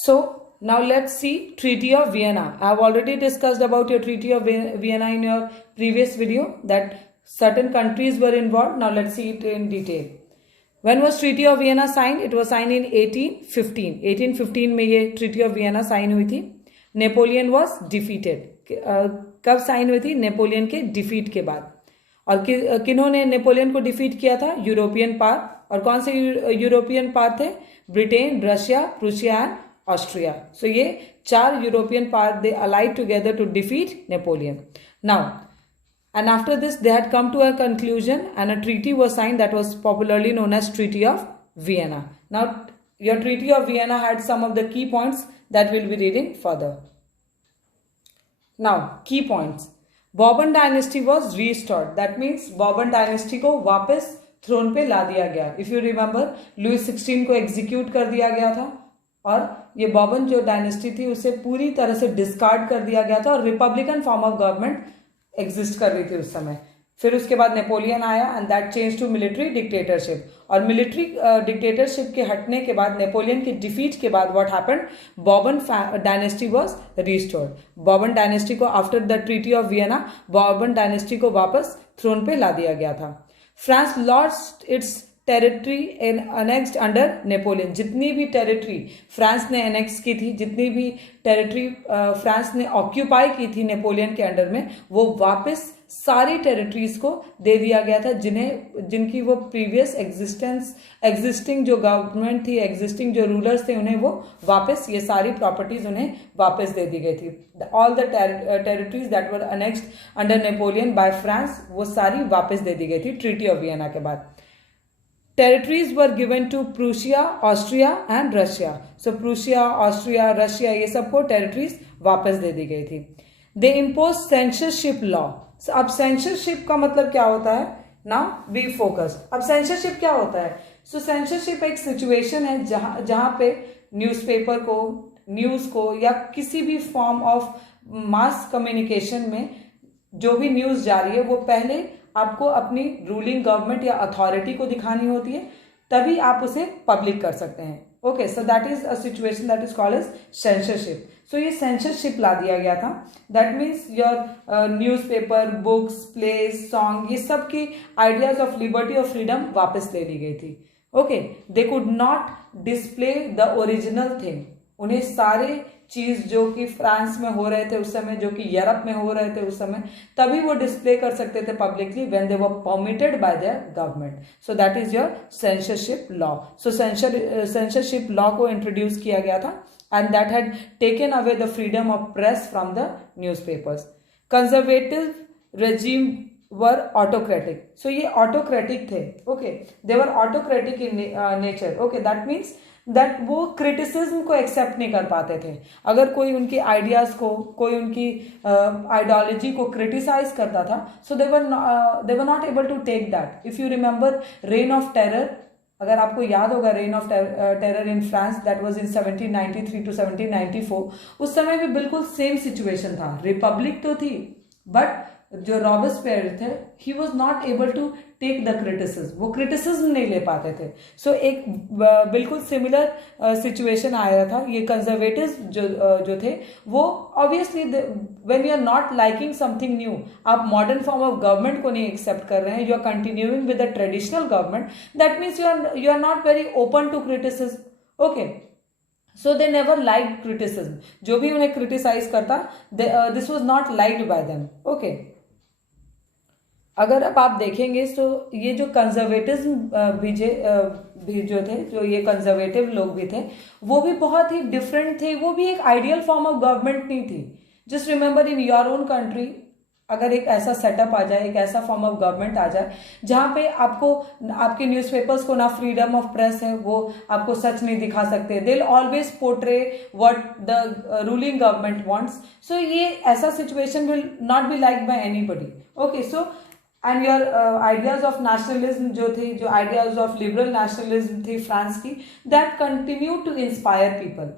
So now let's see Treaty of Vienna. I have already discussed about your Treaty of Vienna in your previous video, that certain countries were involved. Now let's see it in detail. When was Treaty of Vienna signed? It was signed in 1815. 1815 में ये Treaty of Vienna sign हुई थी. Napoleon was defeated. कब sign हुई थी? Napoleon के defeat के बाद. और किन्होंने नेपोलियन को डिफीट किया था? European power. और कौन से यूरोपियन पावर थे? Britain, Russia, Prussia and Austria. So ये 4 European power they allied together to defeat Napoleon. Now and after this they had come to a conclusion and a treaty was signed that was popularly known as Treaty of Vienna. Now your Treaty of Vienna had some of the key points that we'll be reading further. Now key points. Bourbon dynasty was restored. That means Bourbon dynasty को वापस throne पे ला दिया गया. If you remember, Louis 16 को execute कर दिया गया था और ये बॉर्बन जो डायनेस्टी थी उसे पूरी तरह से डिस्कार्ड कर दिया गया था और Republican form of government exist कर रही थी उस समय. फिर उसके बाद नेपोलियन आया and that change to military dictatorship. और मिलिट्री डिक्टेटरशिप के हटने के बाद, नेपोलियन की डिफीट के बाद what happened? Bourbon dynasty was restored. Bourbon dynasty को after the treaty of Vienna Bourbon dynasty को वापस थ्रोन पे ला दिया गया था. France lost its territory in annexed under Napoleon. जितनी भी टेरिटरी फ्रांस ने एनेक्स की थी, जितनी भी टेरिटरी फ्रांस ने ऑक्यूपाई की थी नेपोलियन के अंडर में, वो वापस सारी टेरिटरीज को दे दिया गया था जिनकी वो प्रीवियस एग्जिस्टिंग जो गवर्नमेंट थी, एग्जिस्टिंग जो रूलर्स थे, उन्हें वो वापस ये सारी प्रॉपर्टीज उन्हें वापस दे दी गई थी. All the territories that were annexed under Napoleon by France, वो सारी वापस दे दी गई थी ट्रीटी ऑफ वियना के बाद. Territories were given to Prussia, Austria and Russia. So Prussia, Austria, Russia ये सबको territories वापस दे दी गई थी. They imposed censorship law. So अब censorship का मतलब क्या होता है? Now be focused. अब censorship क्या होता है? So censorship एक situation है जहाँ पे न्यूज़पेपर को, न्यूज़ को या किसी भी फॉर्म ऑफ मास कम्युनिकेशन में जो भी न्यूज़ जा रही है वो पहले आपको अपनी रूलिंग गवर्नमेंट या अथॉरिटी को दिखानी होती है, तभी आप उसे पब्लिक कर सकते हैं. Okay, so that is a situation that is called as censorship. So ये सेंसरशिप ला दिया गया था. That means your newspaper, books, plays, song, ये सब की आइडियाज ऑफ लिबर्टी और फ्रीडम वापस ले ली गई थी. Okay, they could not display the original thing. उन्हें सारे चीज जो कि फ्रांस में हो रहे थे उस समय, जो कि यूरोप में हो रहे थे उस समय, तभी वो डिस्प्ले कर सकते थे publicly when they were permitted by their government. So that is your censorship law. So censorship law को इंट्रोड्यूस किया गया था and that had taken away the freedom of press from the newspapers. Conservative regime were autocratic. So ये autocratic थे. Okay, they were autocratic in nature. Okay, that means that वो criticism को accept नहीं कर पाते थे. अगर कोई उनकी आइडियाज को, कोई उनकी आइडियोलॉजी को क्रिटिसाइज करता था, so they were not able to take that. If you remember reign of terror, अगर आपको याद होगा reign of terror in France, that was in 1793 to 1794. उस समय भी बिल्कुल सेम सिचुएशन था. रिपब्लिक तो थी बट जो रॉबेस्पियर थे, he was not able to take the criticism. वो क्रिटिसिज्म नहीं ले पाते थे. सो एक बिल्कुल सिमिलर सिचुएशन आया था. ये कंजर्वेटिव जो थे वो obviously when you are not liking something new, आप मॉडर्न फॉर्म ऑफ गवर्नमेंट को नहीं एक्सेप्ट कर रहे हैं, you are continuing with the traditional government, that means you are not very open to criticism. Okay, so they never like criticism. जो भी उन्हें criticize करता, this was not liked by them. Okay, अगर अब आप देखेंगे तो ये जो कंजर्वेटिज्म भी जो थे, जो ये कंजर्वेटिव लोग भी थे, वो भी बहुत ही डिफरेंट थे. वो भी एक आइडियल फॉर्म ऑफ गवर्नमेंट नहीं थी. Just remember in your own country, अगर एक ऐसा सेटअप आ जाए, एक ऐसा फॉर्म ऑफ गवर्नमेंट आ जाए जहाँ पे आपको, आपके न्यूज़पेपर्स को ना फ्रीडम ऑफ प्रेस है, वो आपको सच नहीं दिखा सकते. They will always portray what the ruling government wants. So ये ऐसा situation will not be like by anybody. Okay, so and your ideas of nationalism जो थी, जो आइडियाज ऑफ लिबरल नेशनलिज्म थी फ्रांस की, that continue to inspire people.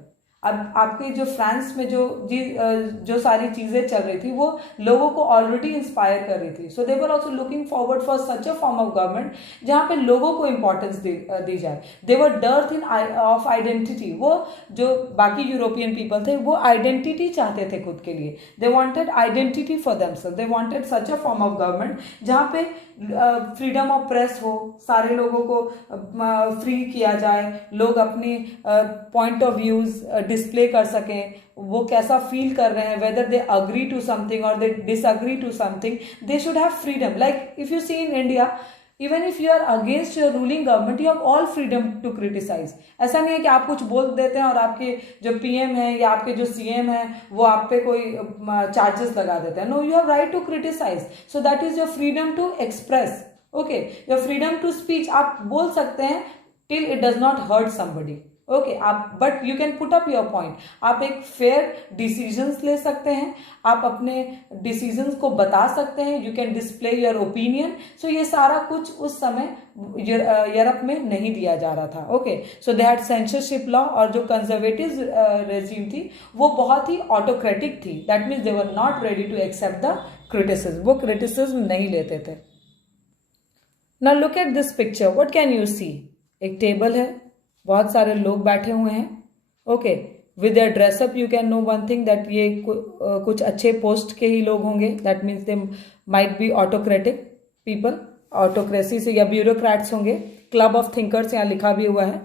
अब आपके जो फ्रांस में जो सारी चीजें चल रही थी वो लोगों को ऑलरेडी इंस्पायर कर रही थी. So they were also looking forward for such a form of government जहाँ पे लोगों को इंपॉर्टेंस दी जाए. They were dearth in of identity. वो जो बाकी यूरोपियन पीपल थे वो आइडेंटिटी चाहते थे खुद के लिए. They wanted identity for themselves. They wanted such a form of government जहाँ पे फ्रीडम ऑफ प्रेस हो, सारे लोगों को फ्री किया जाए, लोग अपनी पॉइंट ऑफ व्यूज डिस्प्ले कर सकें, वो कैसा फील कर रहे हैं, whether they agree to something और they disagree to something, they should have freedom. Like if you see in India, even if you are against your ruling government, you have all freedom to criticise. ऐसा नहीं है कि आप कुछ बोल देते हैं और आपके जो पीएम है या आपके जो सीएम है वो आप पे कोई चार्जेस लगा देते हैं. No, you have right to criticise. So that is your freedom to express. Okay, your freedom to speech. आप बोल सकते हैं till it does not hurt somebody. Okay, आप but you can put up your point. आप एक fair decisions ले सकते हैं, आप अपने डिसीजंस को बता सकते हैं, you can display your opinion. So ये सारा कुछ उस समय यूरोप में नहीं दिया जा रहा था. Okay, so they had censorship law और जो कंजर्वेटिव रेजिम थी वो बहुत ही ऑटोक्रेटिक थी. That means they were not ready to accept the criticism. वो क्रिटिसिज्म नहीं लेते थे. Now look at this picture. What can you see? एक टेबल है, बहुत सारे लोग बैठे हुए हैं. Okay, with their dress up you can know one thing that ये कुछ अच्छे पोस्ट के ही लोग होंगे. That means they might be autocratic people, autocracy से, या ब्यूरोक्रेट्स होंगे. क्लब ऑफ थिंकर्स यहाँ लिखा भी हुआ है.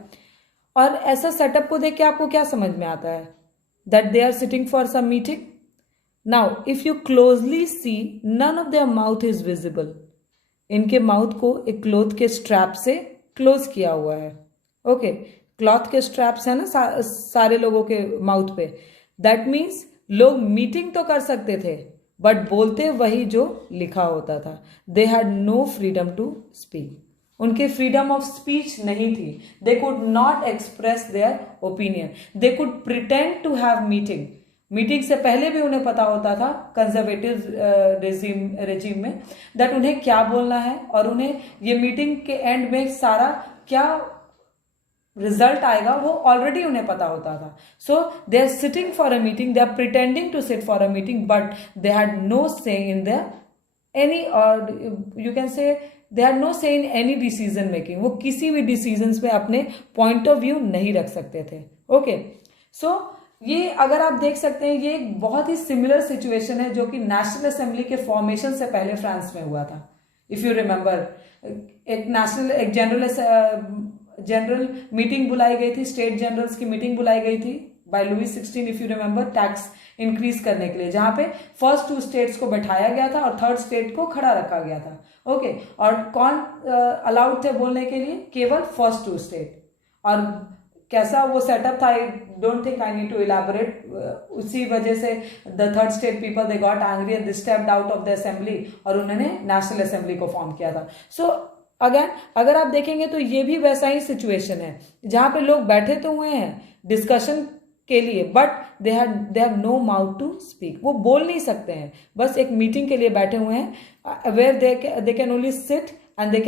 और ऐसा सेटअप को देख के आपको क्या समझ में आता है? That they are sitting for some meeting. Now if you closely see, none of their mouth is visible. इनके माउथ को एक क्लोथ के स्ट्रैप से क्लोज किया हुआ है. ओके, क्लॉथ के स्ट्रैप्स है ना सारे लोगों के माउथ पे. दैट मीन्स लोग मीटिंग तो कर सकते थे बट बोलते वही जो लिखा होता था. They had no freedom to speak. उनके फ्रीडम ऑफ स्पीच नहीं थी. They could not express their opinion. They could pretend to have meeting. Meeting से पहले भी उन्हें पता होता था कंजर्वेटिव रेजिम में दैट उन्हें क्या बोलना है और उन्हें ये मीटिंग के एंड में सारा क्या रिजल्ट आएगा वो ऑलरेडी उन्हें पता होता था. So they are sitting for a meeting, they are pretending to sit for a meeting, but they had no say in their any, और you can say they had no say in any decision making. वो किसी भी decision पे अपने point of view नहीं रख सकते थे. ओके, सो ये अगर आप देख सकते हैं ये एक बहुत ही सिमिलर सिचुएशन है जो कि नेशनल असेंबली के फॉर्मेशन से पहले फ्रांस में हुआ था. इफ यू रिमेंबर, एक जनरल मीटिंग बुलाई गई थी, स्टेट जनरल्स की मीटिंग बुलाई गई थी by Louis 16, if you remember, tax increase करने के लिए, जहां पे फर्स्ट 2 स्टेट्स को बैठाया गया था और 3rd स्टेट को खड़ा रखा गया था. ओके, और कौन अलाउड थे बोलने के लिए? केवल फर्स्ट 2 स्टेट. और कैसा वो सेटअप था, I don't think I need to elaborate. उसी वजह से the 3rd state people they got angry and they stepped out of the assembly और उन्होंने नेशनल असेंबली को फॉर्म किया था. सो अगेन अगर आप देखेंगे तो ये भी वैसा ही सिचुएशन है जहां पे लोग बैठे तो हुए हैं डिस्कशन के लिए but they have no mouth to speak. वो बोल नहीं सकते हैं, बस एक मीटिंग के लिए बैठे हुए हैं where they can only sit and they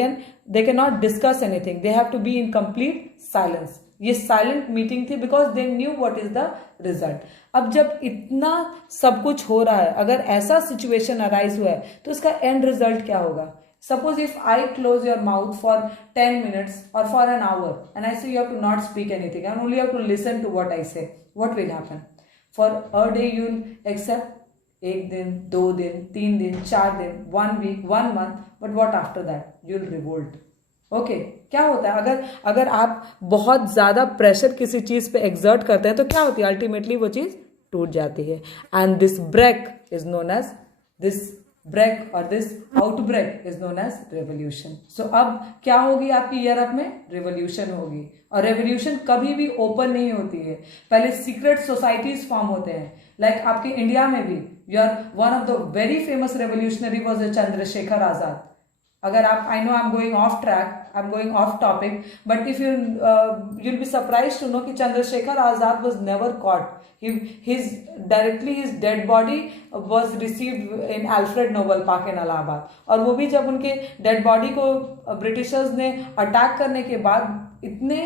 can not discuss anything. They have to be in complete silence. ये साइलेंट मीटिंग थी because they knew what is the result. अब जब इतना सब कुछ हो रहा है, अगर ऐसा सिचुएशन अराइज हुआ है तो इसका एंड रिजल्ट क्या होगा? Suppose if I close your mouth for 10 minutes or for an hour and I say you have to not speak anything and only have to listen to what I say, what will happen? For a day you will accept, 1 दिन, 2 दिन, 3 दिन, 4 दिन, 1 week, 1 month, but what after that? You will revolt. Okay, क्या होता है अगर आप बहुत ज्यादा प्रेशर किसी चीज पे एक्सर्ट करते हैं तो क्या होती है? अल्टीमेटली वो चीज टूट जाती है. And this break is known as this break और this outbreak is known as revolution. So अब क्या होगी आपकी यूरोप में? रेवोल्यूशन होगी. और रेवोल्यूशन कभी भी ओपन नहीं होती है, पहले सीक्रेट सोसाइटीज फॉर्म होते हैं. लाइक आपके इंडिया में भी one of the very famous revolutionary was Chandrashekhar Azad. अगर आप, I know I am going off track, I am going off topic, but if you'll be surprised to know कि Chandrashekhar Azad was never caught. His dead body was received in Alfred Nobel Park in Allahabad. और वो भी जब उनके dead body को Britishers ने attack करने के बाद इतने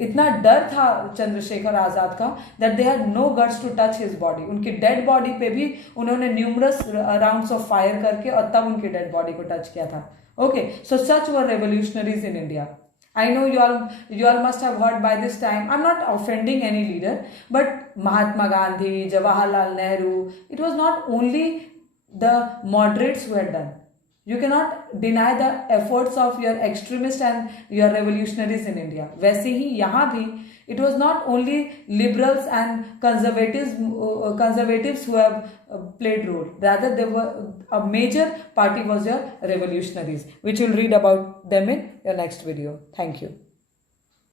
इतना डर था चंद्रशेखर आजाद का that they had no guts to touch his body. उनकी डेड बॉडी पे भी उन्होंने न्यूमरस राउंड्स ऑफ फायर करके और तब उनकी डेड बॉडी को टच किया था. Okay, so such were revolutionaries in India. I know you all must have heard by this time. I'm not offending any leader, but Mahatma Gandhi, Jawaharlal Nehru, it was not only the moderates who had done. You cannot deny the efforts of your extremists and your revolutionaries in India. वैसे ही यहाँ भी it was not only liberals and conservatives who have played role. Rather, there were a major party was your revolutionaries, which you'll read about them in your next video. Thank you.